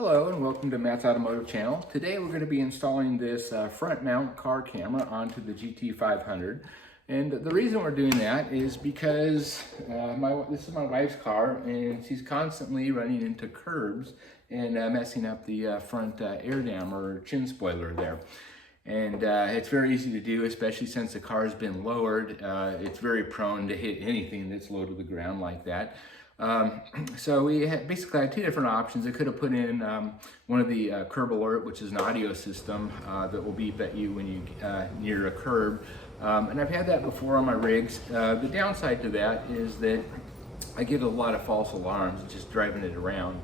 Hello and welcome to Matt's Automotive Channel. Today we're going to be installing this front mount car camera onto the GT500. And the reason we're doing that is because this is my wife's car and she's constantly running into curbs and messing up the front air dam or chin spoiler there. And it's very easy to do, especially since the car has been lowered. It's very prone to hit anything that's low to the ground like that. So we basically had two different options. I could have put in one of the curb alert, which is an audio system that will beep at you when you near a curb. And I've had that before on my rigs. The downside to that is that I get a lot of false alarms just driving it around.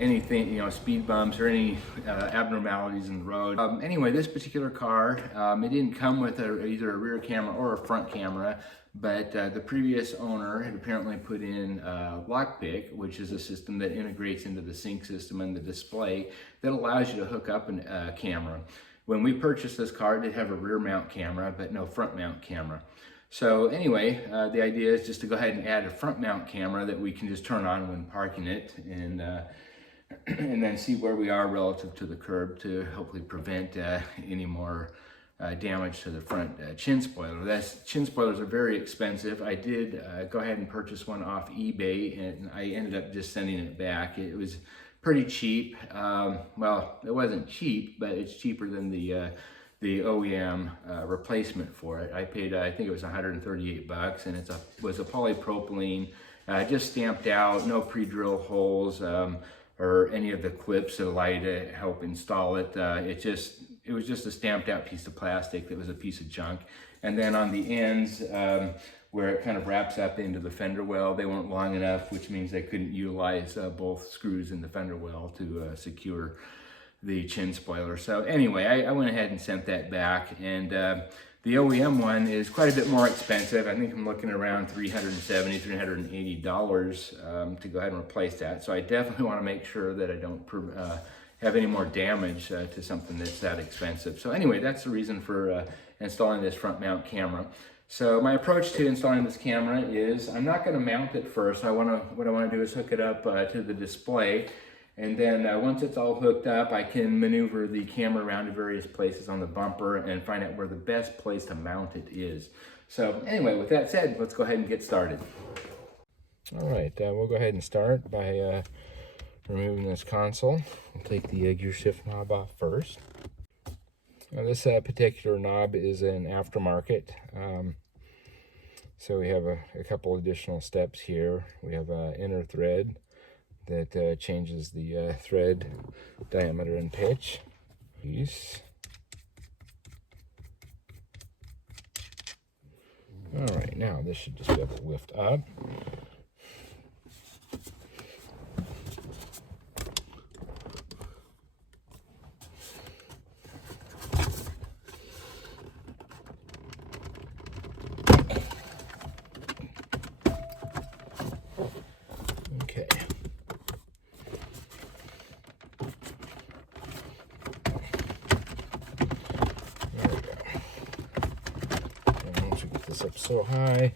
Anything, speed bumps or any abnormalities in the road. Anyway, this particular car, it didn't come with either a rear camera or a front camera, but the previous owner had apparently put in Lockpick, which is a system that integrates into the sync system and the display that allows you to hook up a camera. When we purchased this car, it did have a rear mount camera, but no front mount camera. So anyway, the idea is just to go ahead and add a front mount camera that we can just turn on when parking it and then see where we are relative to the curb to hopefully prevent any more damage to the front chin spoiler. Chin spoilers are very expensive. I did go ahead and purchase one off eBay and I ended up just sending it back. It was pretty cheap. Well, it wasn't cheap, but it's cheaper than the OEM replacement for it. I paid, I think it was 138 bucks, and it was a polypropylene, just stamped out, no pre-drill holes or any of the clips that allow you to help install it. It was just a stamped out piece of plastic that was a piece of junk. And then on the ends, where it kind of wraps up into the fender well, they weren't long enough, which means they couldn't utilize both screws in the fender well to secure the chin spoiler. So anyway, I went ahead and sent that back, and the OEM one is quite a bit more expensive. I think I'm looking around $370, $380 to go ahead and replace that. So I definitely want to make sure that I don't have any more damage to something that's that expensive. So anyway, that's the reason for installing this front mount camera. So my approach to installing this camera is I'm not going to mount it first. What I want to do is hook it up to the display. And then once it's all hooked up, I can maneuver the camera around to various places on the bumper and find out where the best place to mount it is. So anyway, with that said, let's go ahead and get started. All right, we'll go ahead and start by removing this console. We'll take the gear shift knob off first. Now this particular knob is an aftermarket. So we have a couple additional steps here. We have an inner thread that changes the thread diameter and pitch. All right, now this should just be able to lift up. Okay. Up so high.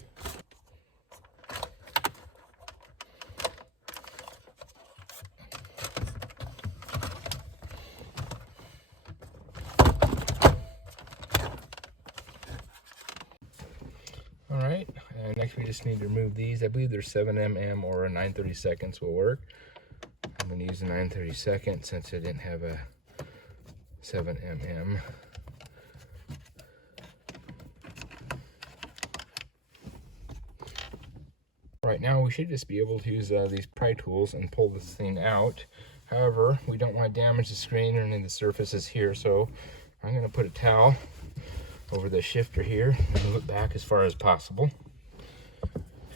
All right, and next we just need to remove these. I believe they're 7 mm or a 9/32 will work. I'm going to use a 9/32 since I didn't have a 7 mm. Right now we should just be able to use these pry tools and pull this thing out. However, we don't want to damage the screen or any of the surfaces here, so I'm going to put a towel over the shifter here and move it back as far as possible.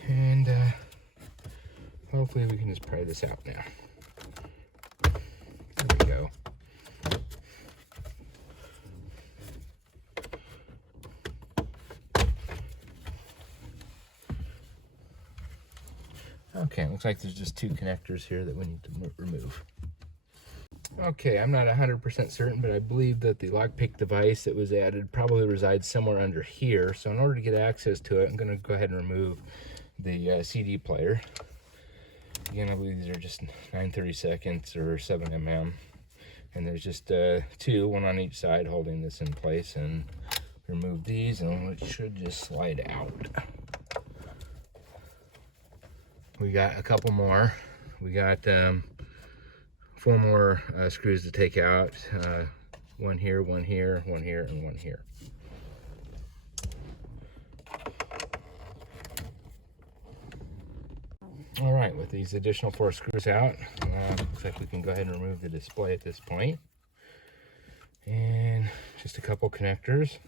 And hopefully we can just pry this out now. There we go. Okay, looks like there's just two connectors here that we need to remove. Okay, I'm not 100% certain, but I believe that the lockpick device that was added probably resides somewhere under here. So in order to get access to it, I'm going to go ahead and remove the CD player. Again, I believe these are just 9/32 or 7 mm. And there's just two, one on each side, holding this in place. And remove these, and it should just slide out. We got a couple more. We got 4 more screws to take out. One here, one here, one here, and one here. All right, with these additional 4 screws out, looks like we can go ahead and remove the display at this point. And just a couple connectors.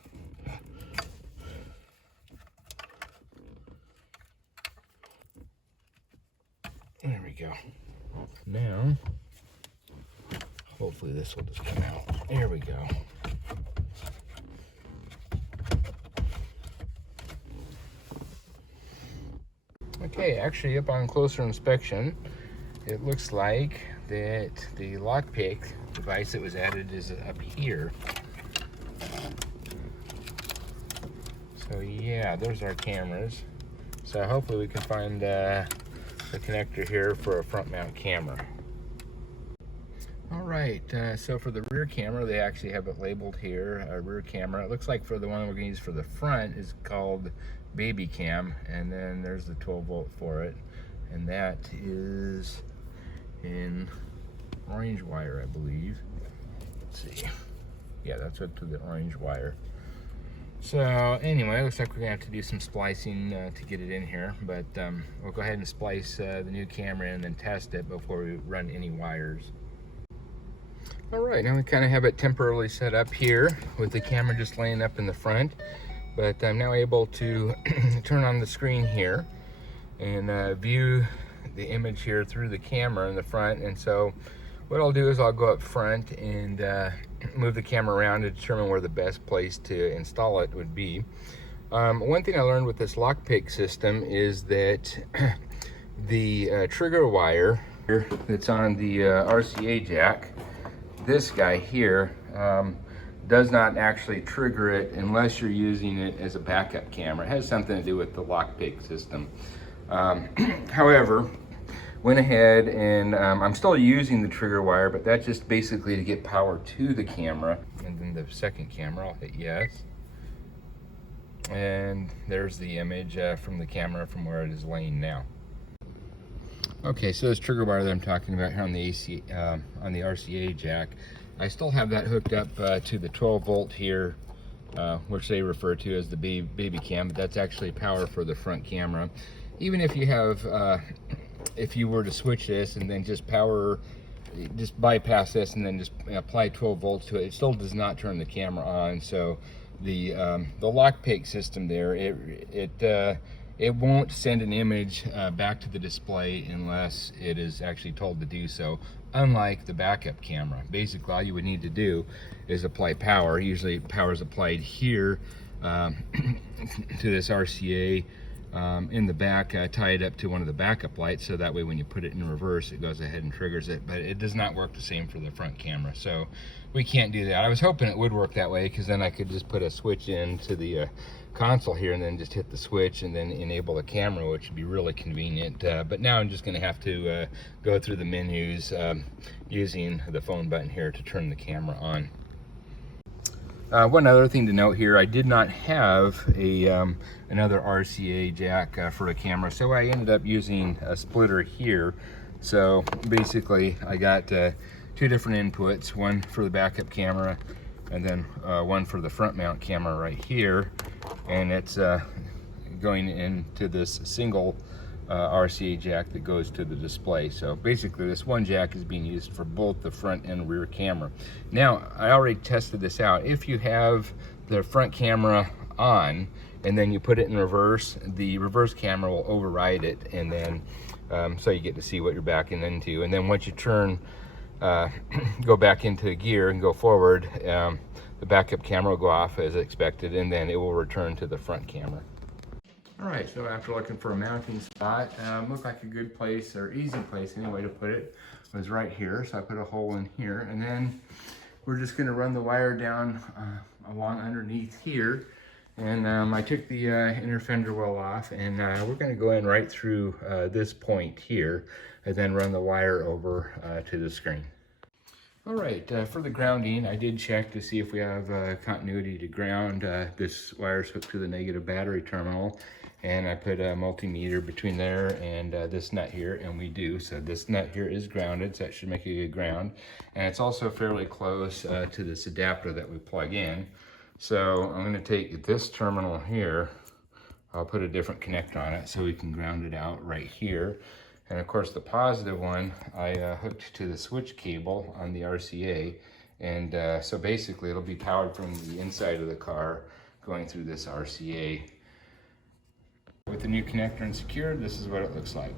There we go. Now, hopefully this will just come out. There we go. Okay, actually upon closer inspection, it looks like that the lockpick device that was added is up here. So yeah, there's our cameras. So hopefully we can find the connector here for a front mount camera. All right, so for the rear camera, they actually have it labeled here, a rear camera. It looks like for the one we're gonna use for the front is called baby cam, and then there's the 12 volt for it, and that is in orange wire, I believe. Let's see. Yeah, that's hooked to the orange wire. So anyway, it looks like we're gonna have to do some splicing to get it in here, but we'll go ahead and splice the new camera in and then test it before we run any wires. All right, now we kind of have it temporarily set up here with the camera just laying up in the front, but I'm now able to turn on the screen here and view the image here through the camera in the front. And so what I'll do is I'll go up front and move the camera around to determine where the best place to install it would be. One thing I learned with this lockpick system is that the trigger wire that's on the RCA jack, this guy here, does not actually trigger it unless you're using it as a backup camera. It has something to do with the lockpick system. However, went ahead and I'm still using the trigger wire, but that's just basically to get power to the camera. And then the second camera, I'll hit yes. And there's the image from the camera from where it is laying now. Okay, so this trigger wire that I'm talking about here on the RCA jack, I still have that hooked up to the 12 volt here, which they refer to as the baby cam, but that's actually power for the front camera. Even if you have, if you were to switch this and then just bypass this and then just apply 12 volts to it, it still does not turn the camera on. So the lockpick system there, it won't send an image back to the display unless it is actually told to do so, unlike the backup camera. Basically, all you would need to do is apply power. Usually power is applied here to this RCA in the back, tie it up to one of the backup lights, so that way when you put it in reverse, it goes ahead and triggers it. But it does not work the same for the front camera, so we can't do that. I was hoping it would work that way, because then I could just put a switch into the console here and then just hit the switch and then enable the camera, which would be really convenient. But now I'm just going to have to go through the menus using the phone button here to turn the camera on. One other thing to note here, I did not have another RCA jack for a camera, so I ended up using a splitter here. So basically I got 2 different inputs, one for the backup camera and then one for the front mount camera right here, and it's going into this single RCA jack that goes to the display. So basically this one jack is being used for both the front and rear camera. Now, I already tested this out. If you have the front camera on and then you put it in reverse, the reverse camera will override it, and then so you get to see what you're backing into. And then once you turn go back into gear and go forward, the backup camera will go off as expected, and then it will return to the front camera. All right, so after looking for a mounting spot, looked like a good place, or easy place anyway to put it, was right here. So I put a hole in here, and then we're just gonna run the wire down along underneath here, And I took the inner fender well off, and we're going to go in right through this point here and then run the wire over to the screen. All right, for the grounding, I did check to see if we have continuity to ground. This wire is hooked to the negative battery terminal, and I put a multimeter between there and this nut here, and we do. So this nut here is grounded, so that should make a good ground. And it's also fairly close to this adapter that we plug in. So I'm going to take this terminal here, I'll put a different connector on it so we can ground it out right here. And of course the positive one I hooked to the switch cable on the RCA, and so basically it'll be powered from the inside of the car going through this RCA. With the new connector and secured, this is what it looks like.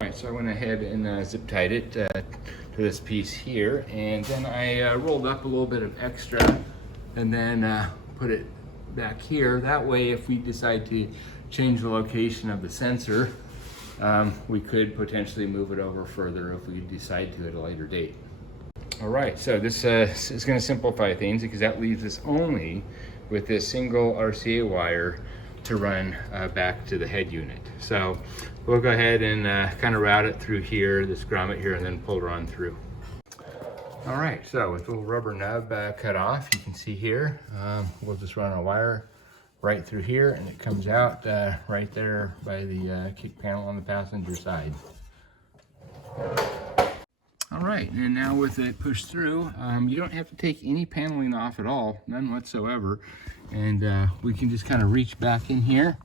All right, so I went ahead and zip tied it to this piece here, and then I rolled up a little bit of extra and then put it back here. That way, if we decide to change the location of the sensor, we could potentially move it over further if we decide to at a later date. All right, so this is going to simplify things because that leaves us only with this single RCA wire to run back to the head unit. So we'll go ahead and kind of route it through here, this grommet here, and then pull it on through. All right, so with the little rubber nub cut off, you can see here, we'll just run a wire right through here, and it comes out right there by the kick panel on the passenger side. All right, and now with it pushed through, you don't have to take any paneling off at all, none whatsoever. And we can just kind of reach back in here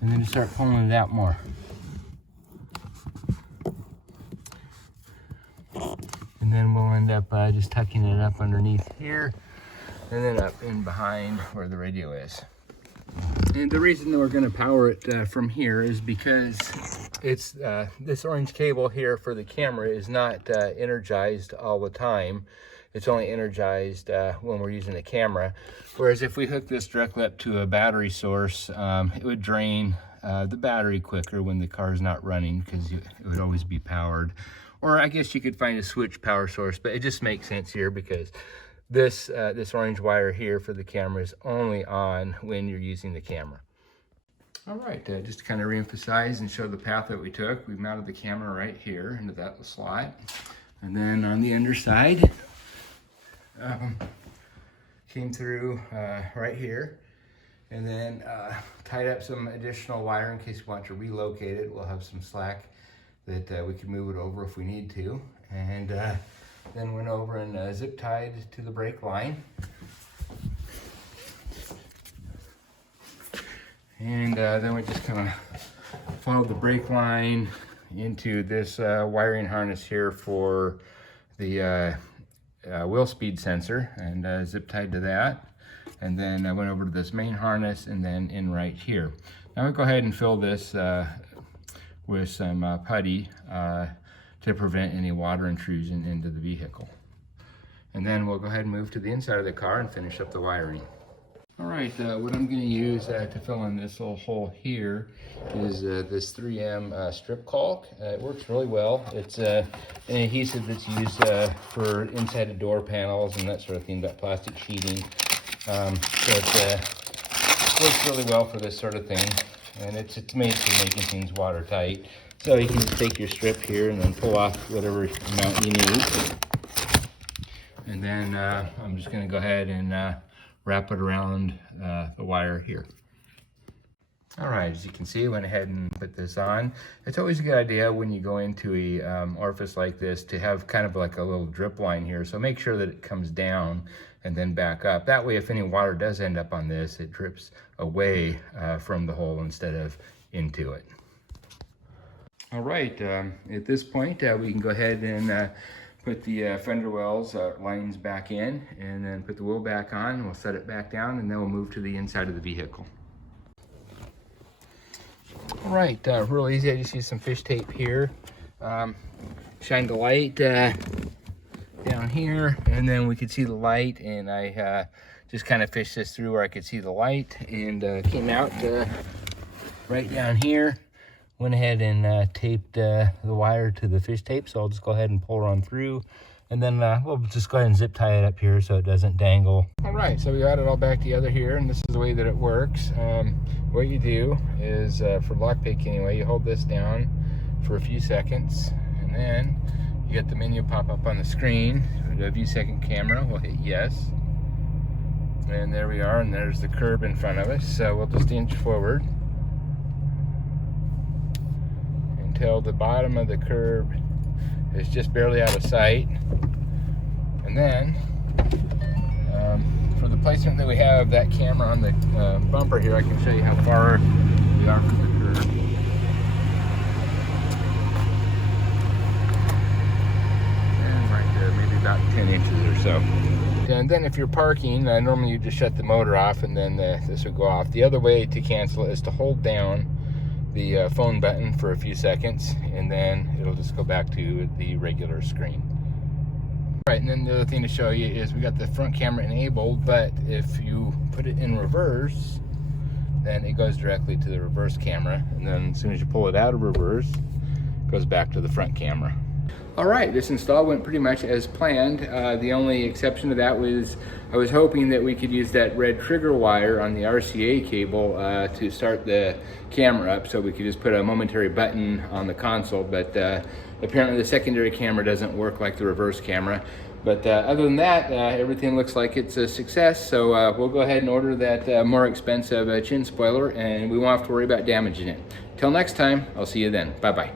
and then start pulling it out more. And then we'll end up just tucking it up underneath here and then up in behind where the radio is. And the reason that we're going to power it from here is because it's this orange cable here for the camera is not energized all the time. It's only energized when we're using the camera. Whereas if we hook this directly up to a battery source, it would drain the battery quicker when the car is not running because it would always be powered. Or I guess you could find a switch power source, but it just makes sense here because this orange wire here for the camera is only on when you're using the camera. All right, just to kind of reemphasize and show the path that we took, we mounted the camera right here into that slot. And then on the underside, came through right here, and then tied up some additional wire in case we want to relocate it. We'll have some slack that we can move it over if we need to. And then went over and zip tied to the brake line. And then we just kind of followed the brake line into this wiring harness here for the wheel speed sensor, and zip tied to that. And then I went over to this main harness and then in right here. Now we'll go ahead and fill this with some putty to prevent any water intrusion into the vehicle. And then we'll go ahead and move to the inside of the car and finish up the wiring. All right, what I'm going to use to fill in this little hole here is this 3M strip caulk. It works really well. It's an adhesive that's used for inside the door panels and that sort of thing, that plastic sheeting. So it works really well for this sort of thing. And it's made for making things watertight. So you can just take your strip here and then pull off whatever amount you need. And then I'm just going to go ahead and wrap it around the wire here. All right, as you can see, I went ahead and put this on. It's always a good idea when you go into a orifice like this to have kind of like a little drip line here. So make sure that it comes down and then back up. That way, if any water does end up on this, it drips away from the hole instead of into it. All right, at this point, we can go ahead and put the fender wells lines back in and then put the wheel back on. We'll set it back down and then we'll move to the inside of the vehicle. All right, real easy. I just used some fish tape here. Shine the light down here and then we could see the light, and I just kind of fished this through where I could see the light, and came out right down here. Went ahead and taped the wire to the fish tape, so I'll just go ahead and pull it on through And then we'll just go ahead and zip tie it up here so it doesn't dangle. All right, so we got it all back together here, and this is the way that it works. What you do is, for lockpick anyway, you hold this down for a few seconds, and then you get the menu pop up on the screen. The view second camera, we'll hit yes. And there we are, and there's the curb in front of us. So we'll just inch forward until the bottom of the curb is just barely out of sight. And then, for the placement that we have that camera on the bumper here, I can show you how far we are from the curb. And right there, maybe about 10 inches or so. And then if you're parking, normally you just shut the motor off and then this would go off. The other way to cancel it is to hold down the phone button for a few seconds, and then it'll just go back to the regular screen. Right, and then the other thing to show you is we got the front camera enabled, but if you put it in reverse, then it goes directly to the reverse camera, and then as soon as you pull it out of reverse, it goes back to the front camera. All right, this install went pretty much as planned. The only exception to that was I was hoping that we could use that red trigger wire on the RCA cable to start the camera up, so we could just put a momentary button on the console, but apparently the secondary camera doesn't work like the reverse camera. But other than that, everything looks like it's a success, so we'll go ahead and order that more expensive chin spoiler, and we won't have to worry about damaging it. Till next time, I'll see you then. Bye-bye.